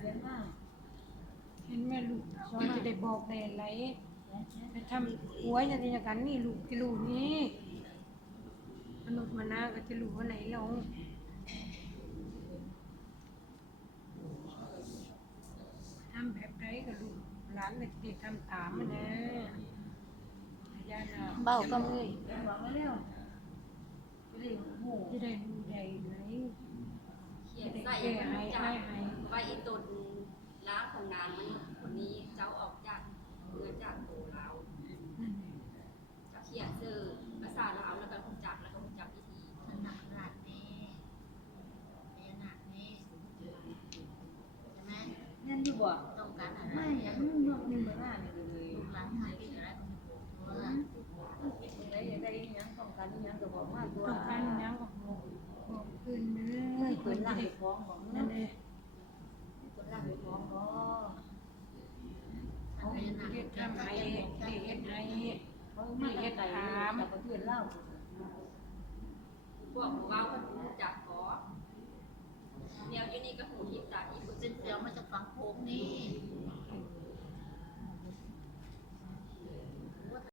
เรียนมากเห็นแม่ลูกมันจะได้บอกได้อะไรไปทำหัวอย่างนี้อย่างนั้นนี่ลูกที่ลูกนี่มนุษย์มานาก็จะรู้ว่าไหนลงทำแบบไรกับลูกหลานเลยติดทำตามมันนะยานา เบ้าก็เมื่อย บอกมาเร็วจะได้หู จะได้รู้ใหญ่ไหน เขียนใส่มันจับไว้ตนล้างของนานมันคนนี้เจ้าออกจากเงินจากโตเรา นั่น จะเขียนซื้อภาษาเราแล้วก็คงจับแล้วก็คงจับวิธี หนักหนักแม่แม่หนักแม่ใช่ไหม นั่นอยู่บ่ ต้องการอะไร ไม่อยากมึงเมืองหน้านี่เลย ลูกหลานใครเป็นอะไรต้องบอกตัว ได้ได้ยังต้องการยังก็บอกว่าตัว ต้องการยังบอกคืนเล เฮ้ ย ยคนล่างไปฟ้องบอก นั่ นั่ น น เอ เอง คนล่างไปฟ้องก็ ทำแม่หนัก เฮ็ดทำให้เฮ็ดให้ เขาไม่เฮ็ดไก่แต่ประเทศเล่า พวกเรา บ